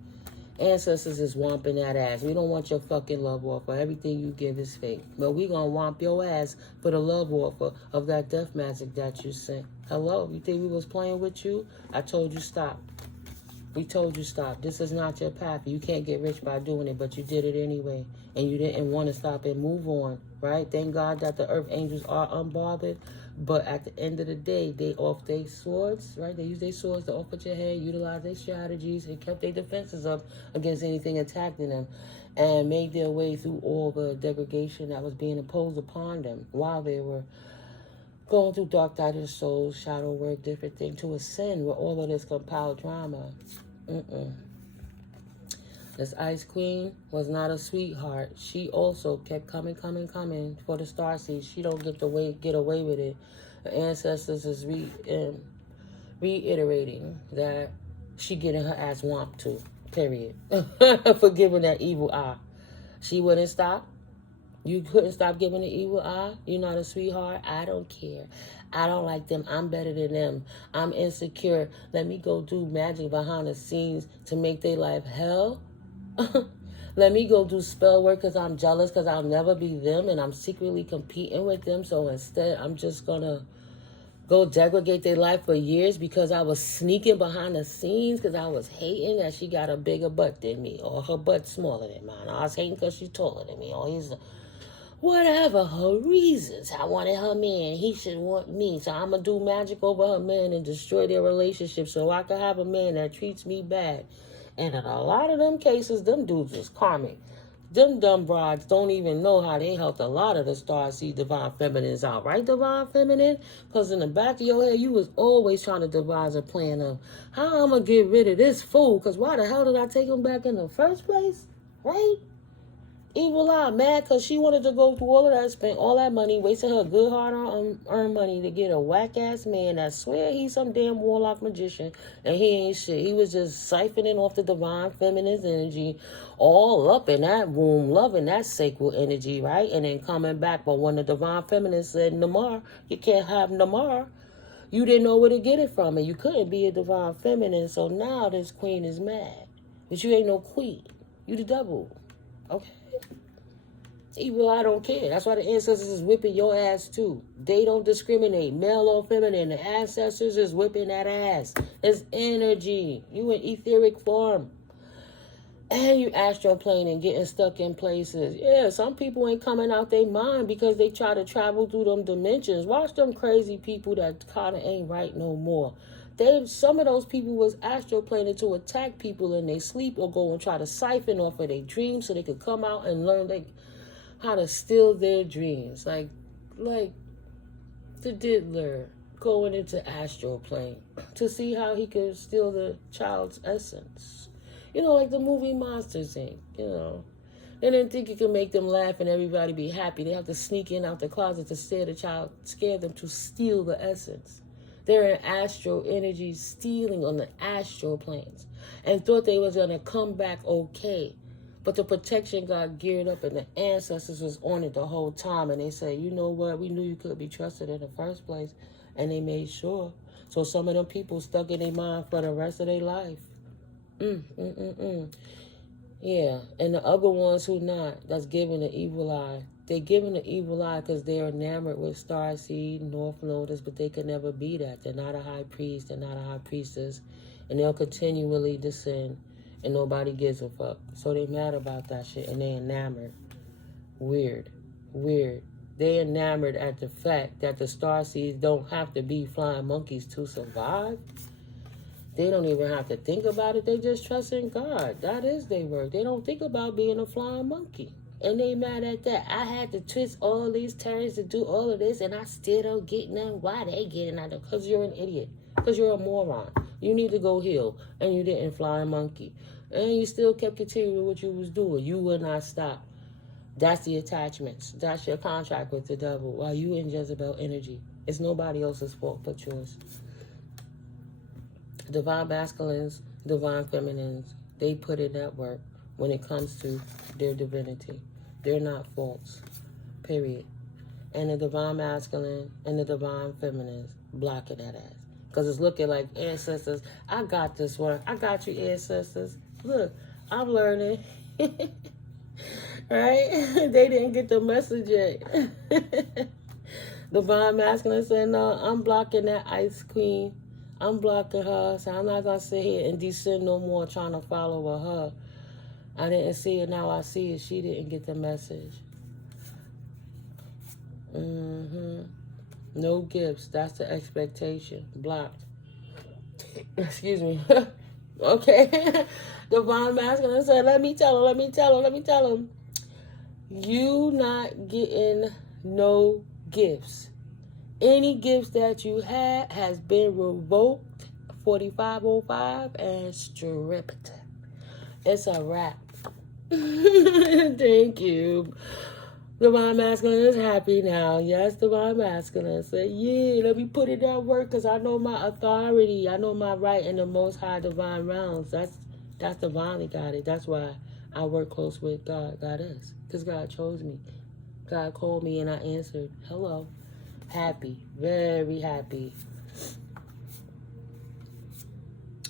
Ancestors is whomping that ass. We don't want your fucking love offer. Everything you give is fake. But we gonna whomp your ass for the love offer of that death magic that you sent. Hello? You think we was playing with you? I told you stop. We told you stop. This is not your path. You can't get rich by doing it, but you did it anyway. And you didn't want to stop and move on, right? Thank God that the earth angels are unbothered. But at the end of the day, they off their swords, right? They use their swords to off at your head, utilize their strategies, and kept their defenses up against anything attacking them, and made their way through all the degradation that was being imposed upon them while they were going through dark night of the soul, shadow work, different thing, to ascend with all of this compiled drama. This Ice Queen was not a sweetheart. She also kept coming for the starseed. She don't get away with it. The ancestors is reiterating that she getting her ass whomped too. Period. For giving that evil eye. She wouldn't stop. You couldn't stop giving the evil eye. You're not a sweetheart. I don't care. I don't like them. I'm better than them. I'm insecure. Let me go do magic behind the scenes to make their life hell. Let me go do spell work because I'm jealous because I'll never be them and I'm secretly competing with them. So instead, I'm just going to go degrade their life for years because I was sneaking behind the scenes because I was hating that she got a bigger butt than me or her butt smaller than mine. I was hating because she's taller than me or he's whatever her reasons. I wanted her man. He should want me. So I'm going to do magic over her man and destroy their relationship so I can have a man that treats me bad. And in a lot of them cases, them dudes is karmic. Them dumb broads don't even know how they helped a lot of the starseed divine feminines out. Right, divine feminine? Because in the back of your head, you was always trying to devise a plan of how I'm going to get rid of this fool. Because why the hell did I take him back in the first place? Right? Evil eye, mad because she wanted to go through all of that, spend all that money, wasting her good hard-earned money to get a whack-ass man that swear he's some damn warlock magician, and he ain't shit. He was just siphoning off the divine feminine's energy, all up in that womb, loving that sacred energy, right? And then coming back, but when the divine feminine said, Namar, you can't have Namar, you didn't know where to get it from, and you couldn't be a divine feminine, so now this queen is mad. But you ain't no queen. You the devil. Okay? Evil, I don't care. That's why the ancestors is whipping your ass too. They don't discriminate, male or feminine. The ancestors is whipping that ass. It's energy. You in etheric form. And you astroplane and getting stuck in places. Yeah, some people ain't coming out their mind because they try to travel through them dimensions. Watch them crazy people that kind of ain't right no more. Some of those people was astroplaning to attack people in their sleep or go and try to siphon off of their dreams so they could come out and learn how to steal their dreams. Like the diddler going into astroplane to see how he could steal the child's essence. You know, like the movie Monsters, Inc., you know. They didn't think you could make them laugh and everybody be happy. They have to sneak in out the closet to scare the child, scare them to steal the essence. They're in astral energy stealing on the astral planes and thought they was going to come back okay. But the protection got geared up and the ancestors was on it the whole time. And they said, you know what? We knew you could be trusted in the first place. And they made sure. So some of them people stuck in their mind for the rest of their life. Yeah. And the other ones who not, that's giving the evil eye. They're giving the evil eye because they're enamored with starseed, North Lotus, but they could never be that. They're not a high priest. They're not a high priestess. And they'll continually descend. And nobody gives a fuck. So they mad about that shit. And they enamored. Weird. They enamored at the fact that the starseeds don't have to be flying monkeys to survive. They don't even have to think about it. They just trust in God. That is their work. They don't think about being a flying monkey. And they mad at that. I had to twist all these turns to do all of this, and I still don't get none. Why they getting out of? Because you're an idiot. Because you're a moron. You need to go heal. And you didn't fly a monkey. And you still kept continuing what you was doing. You would not stop. That's the attachments. That's your contract with the devil. While you in Jezebel energy. It's nobody else's fault but yours. Divine masculines, divine feminines, they put in that work when it comes to their divinity. They're not false. Period. And the divine masculine and the divine feminines blocking that ass. Because it's looking like ancestors. I got this one. I got you, ancestors. Look, I'm learning. Right? They didn't get the message yet. Divine Masculine said, no, I'm blocking that Ice Queen. I'm blocking her. So I'm not going to sit here and descend no more trying to follow her. I didn't see it. Now I see it. She didn't get the message. No gifts. That's the expectation. Blocked. Excuse me. Okay. Divine Masculine said, let me tell him. You not getting no gifts. Any gifts that you had has been revoked, 4505, and stripped. It's a wrap. Thank you. Divine Masculine is happy now. Yes, Divine Masculine said, yeah, let me put it at work because I know my authority. I know my right in the Most High Divine realms. That's divinely guided. That's why I work close with Goddess, because God chose me. God called me and I answered. Hello. Happy. Very happy.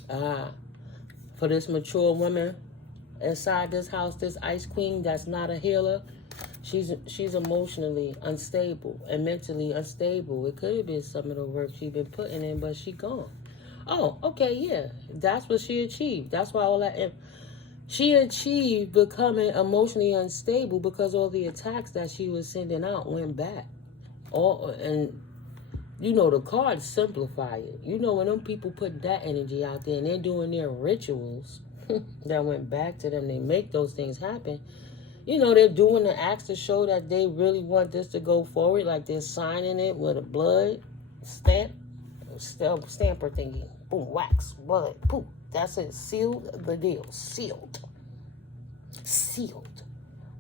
For this mature woman inside this house, this Ice Queen that's not a healer, she's emotionally unstable and mentally unstable. It could have been some of the work she's been putting in, but she gone. Oh, okay, yeah. That's what she achieved. That's why all that... She achieved becoming emotionally unstable because all the attacks that she was sending out went back. And you know, the cards simplify it. You know, when them people put that energy out there and they're doing their rituals that went back to them, they make those things happen. You know, they're doing the acts to show that they really want this to go forward, like they're signing it with a blood stamper thingy. Boom, wax, blood, poof. That's it. Sealed the deal. Sealed.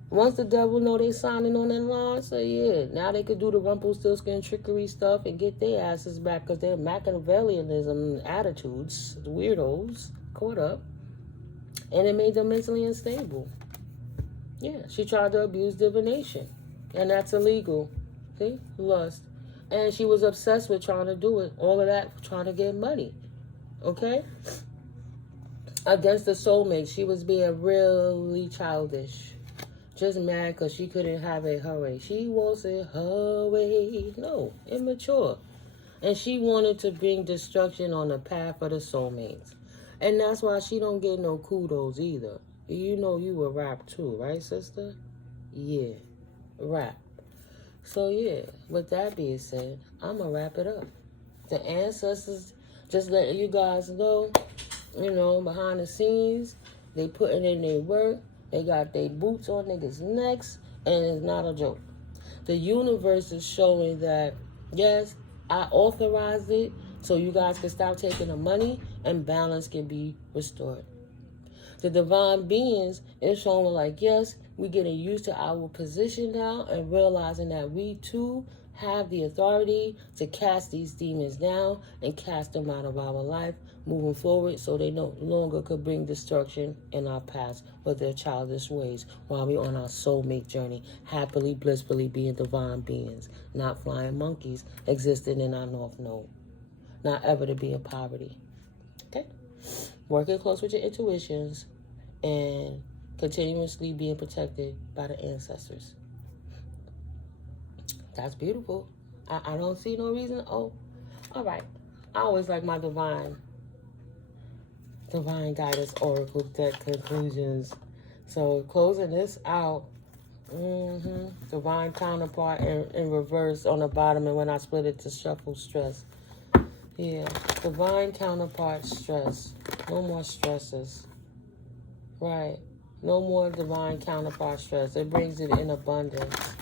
Once the devil know they signing on that line, so yeah, now they could do the Rumpelstiltskin trickery stuff and get their asses back because their Machiavellianism attitudes, the weirdos, caught up. And it made them mentally unstable. Yeah, she tried to abuse divination. And that's illegal. See? Lust. And she was obsessed with trying to do it. All of that trying to get money. Okay? Against the soulmate, she was being really childish. Just mad because she couldn't have it her way. She wants it her way. No, immature. And she wanted to bring destruction on the path of the soulmates. And that's why she don't get no kudos either. You know you a rap too, right, sister? Yeah, rap. So yeah, with that being said, I'm going to wrap it up. The ancestors, just letting you guys know, you know, behind the scenes, they putting in their work. They got their boots on niggas' necks, and it's not a joke. The universe is showing that, yes, I authorized it so you guys can stop taking the money and balance can be restored. The divine beings is showing like, yes, we're getting used to our position now and realizing that we too have the authority to cast these demons down and cast them out of our life moving forward so they no longer could bring destruction in our past with their childish ways while we're on our soulmate journey, happily, blissfully being divine beings, not flying monkeys existing in our north node, not ever to be in poverty. Okay? Working close with your intuitions and continuously being protected by the ancestors. That's beautiful. I don't see no reason. Oh, all right. I always like my divine guidance oracle deck conclusions. So closing this out, divine counterpart in reverse on the bottom, and when I split it to shuffle stress. Yeah, divine counterpart stress. No more stresses. Right. No more divine counterpart stress. It brings it in abundance.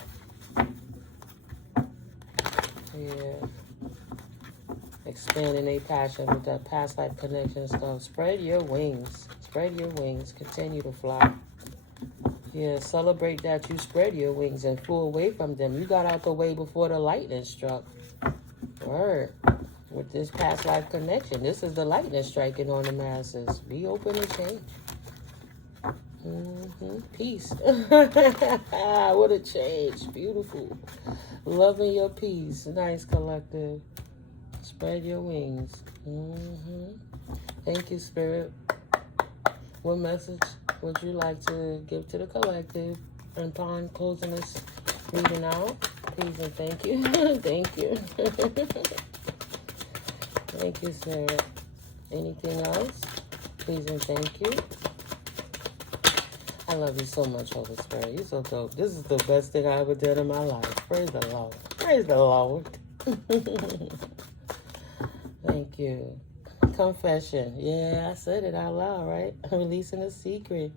Yeah. Expanding a passion with that past life connection stuff. Spread your wings. Spread your wings. Continue to fly. Yeah, celebrate that you spread your wings and flew away from them. You got out the way before the lightning struck. Word. With this past life connection. This is the lightning striking on the masses. Be open to change. Peace. What a change. Beautiful. Loving your peace. Nice, collective. Spread your wings. Thank you, Spirit. What message would you like to give to the collective upon closing this reading out? Please and thank you. Thank you. Thank you, sir. Anything else? Please and thank you. I love you so much, Holy Spirit. You're so dope. This is the best thing I ever did in my life. Praise the Lord. Praise the Lord. Thank you. Confession. Yeah, I said it out loud, right? Releasing a secret.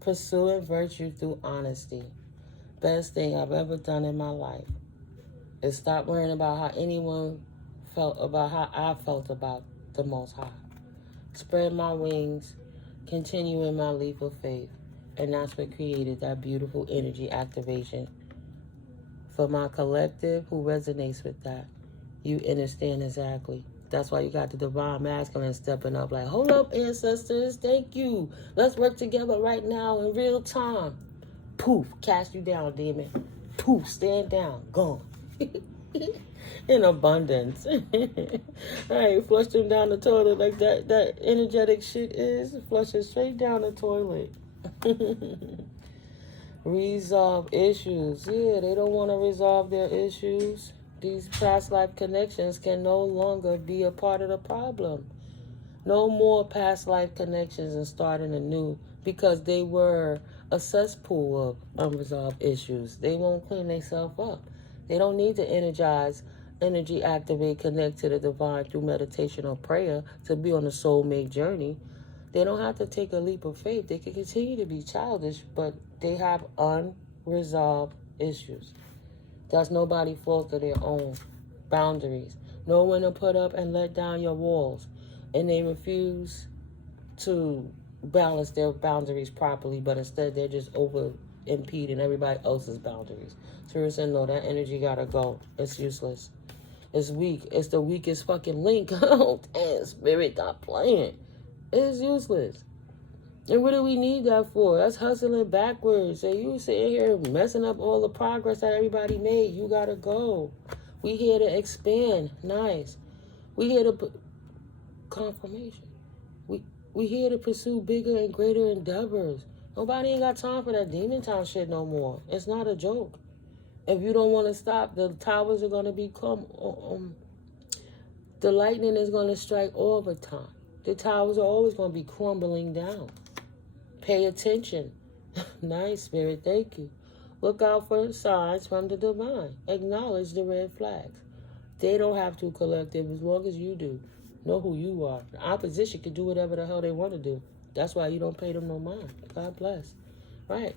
Pursuing virtue through honesty. Best thing I've ever done in my life is stop worrying about how anyone felt about how I felt about the Most High. Spread my wings. Continue in my leap of faith. And that's what created that beautiful energy activation. For my collective who resonates with that, you understand exactly. That's why you got the divine masculine stepping up like, hold up, ancestors, thank you. Let's work together right now in real time. Poof, cast you down, demon. Poof, stand down, gone. In abundance. Right, flush them down the toilet like that energetic shit is. Flush it straight down the toilet. Resolve issues. Yeah, they don't want to resolve their issues. These past life connections can no longer be a part of the problem. No more past life connections and starting anew because they were a cesspool of unresolved issues. They won't clean themselves up. They don't need to energy activate, connect to the divine through meditation or prayer to be on a soulmate journey. They don't have to take a leap of faith. They can continue to be childish, but they have unresolved issues. That's nobody's fault of their own. Boundaries. Know when to put up and let down your walls. And they refuse to balance their boundaries properly, but instead they're just over impeding everybody else's boundaries. Seriously, no, that energy gotta go. It's useless. It's weak. It's the weakest fucking link. Oh, damn, spirit got playing. It's useless. And what do we need that for? That's hustling backwards. And you sitting here messing up all the progress that everybody made. You gotta go. We here to expand. Nice. We here to confirmation. We here to pursue bigger and greater endeavors. Nobody ain't got time for that demon time shit no more. It's not a joke. If you don't want to stop, the towers are gonna become the lightning is gonna strike all the time. The towers are always gonna be crumbling down. Pay attention. Nice, spirit, thank you. Look out for signs from the divine. Acknowledge the red flags. They don't have to, collective, as long as you do. Know who you are. The opposition can do whatever the hell they want to do. That's why you don't pay them no mind. God bless. Right.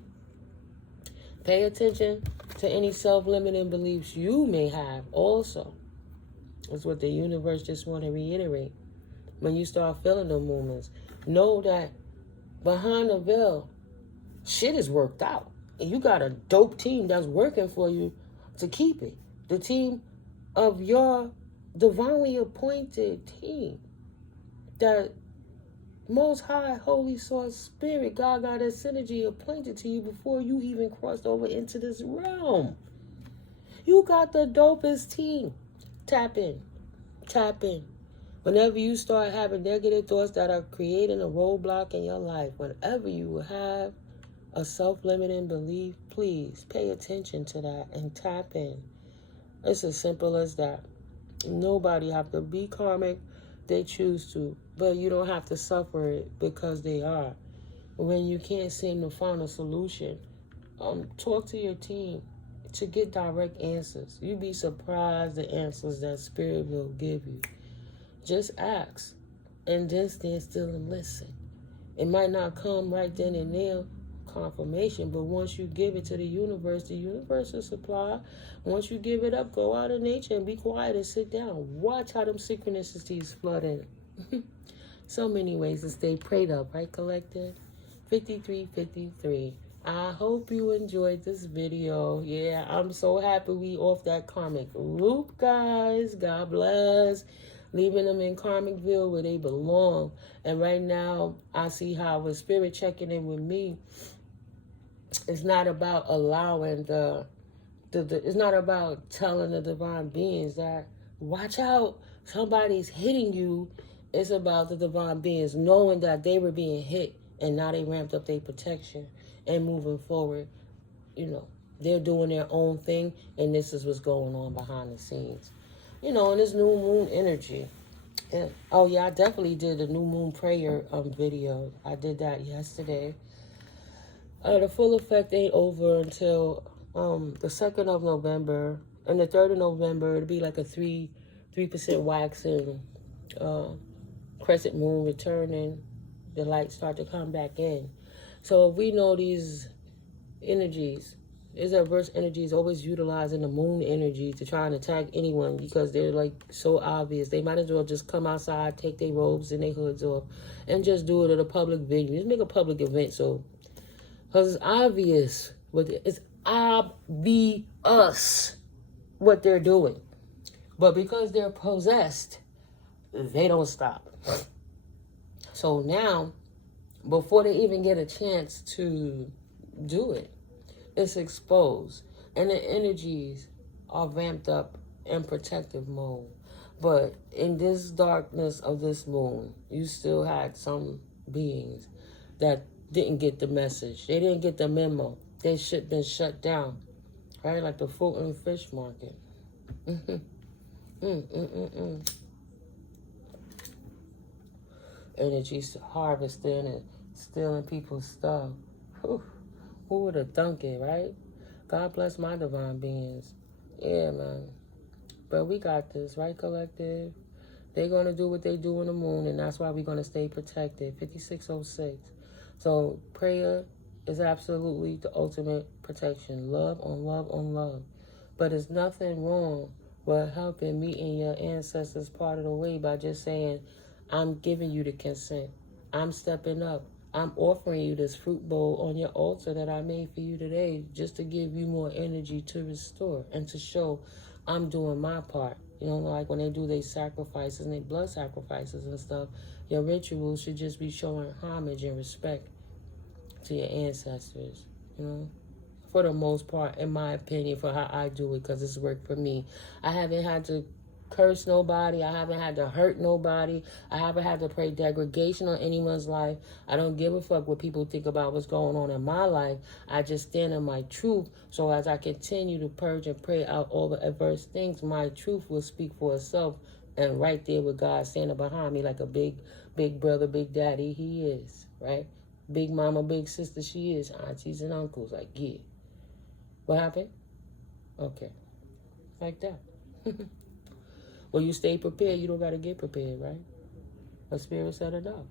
Pay attention to any self-limiting beliefs you may have also. That's what the universe just want to reiterate. When you start feeling the movements, know that behind the veil, shit is worked out. And you got a dope team that's working for you to keep it. The team of your divinely appointed team. That Most High, Holy Source, Spirit, God got that synergy appointed to you before you even crossed over into this realm. You got the dopest team. Tap in. Tap in. Whenever you start having negative thoughts that are creating a roadblock in your life, whenever you have a self-limiting belief, please pay attention to that and tap in. It's as simple as that. Nobody have to be karmic. They choose to, but you don't have to suffer it because they are. When you can't seem to find a solution, talk to your team to get direct answers. You'd be surprised the answers that Spirit will give you. Just ask and then stand still and listen. It might not come right then and there, confirmation, but once you give it to the universe will supply. Once you give it up, go out in nature and be quiet and sit down. Watch how them synchronicities flood in. So many ways to stay prayed up, right, collective? 5353. I hope you enjoyed this video. Yeah, I'm so happy we off that karmic loop, guys. God bless. Leaving them in Karmicville where they belong. And right now, I see how with Spirit checking in with me, it's not about allowing it's not about telling the divine beings that, watch out, somebody's hitting you. It's about the divine beings knowing that they were being hit And now they ramped up their protection and moving forward, you know, they're doing their own thing, and this is what's going on behind the scenes. You know, and this new moon energy. And, oh, yeah, I definitely did a new moon prayer video. I did that yesterday. The full effect ain't over until the 2nd of November. And the 3rd of November, it'll be like a 3% waxing crescent moon returning. The lights start to come back in. So if we know these energies, these adverse energies always utilizing the moon energy to try and attack anyone because they're like so obvious. They might as well just come outside, take their robes and their hoods off, and just do it at a public venue. Just make a public event. So, because it's obvious, it's obvious what they're doing. But because they're possessed, they don't stop. So now, before they even get a chance to do it, it's exposed. And the energies are vamped up in protective mode. But in this darkness of this moon, you still had some beings that didn't get the message. They didn't get the memo. They should been shut down. Right? Like the fruit and fish market. Energies harvesting and stealing people's stuff. Whew. Who would have thunk it, right? God bless my divine beings. Yeah, man. But we got this, right, collective? They're going to do what they do in the moon, and that's why we're going to stay protected. 5606. So prayer is absolutely the ultimate protection. Love on love on love. But there's nothing wrong with helping meeting your ancestors part of the way by just saying, I'm giving you the consent. I'm stepping up. I'm offering you this fruit bowl on your altar that I made for you today just to give you more energy to restore and to show I'm doing my part. You know, like when they do their sacrifices and their blood sacrifices and stuff, your rituals should just be showing homage and respect to your ancestors, you know, for the most part, in my opinion, for how I do it, because it's worked for me. I haven't had to curse nobody. I haven't had to hurt nobody. I haven't had to pray degradation on anyone's life. I don't give a fuck what people think about what's going on in my life. I just stand in my truth. So as I continue to purge and pray out all the adverse things, my truth will speak for itself. And right there with God standing behind me like a big brother, big daddy, he is, right? Big mama, big sister, she is. Aunties and uncles, like, yeah. What happened? Okay. Like that. Well, you stay prepared. You don't got to get prepared, right? The Spirit said enough.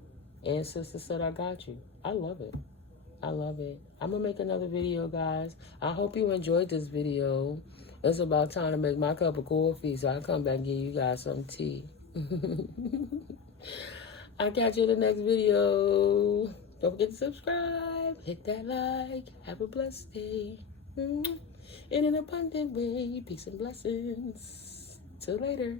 Ancestors said, I got you. I love it. I love it. I'm going to make another video, guys. I hope you enjoyed this video. It's about time to make my cup of coffee, so I'll come back and give you guys some tea. I'll catch you in the next video. Don't forget to subscribe. Hit that like. Have a blessed day. In an abundant way. Peace and blessings. Till later.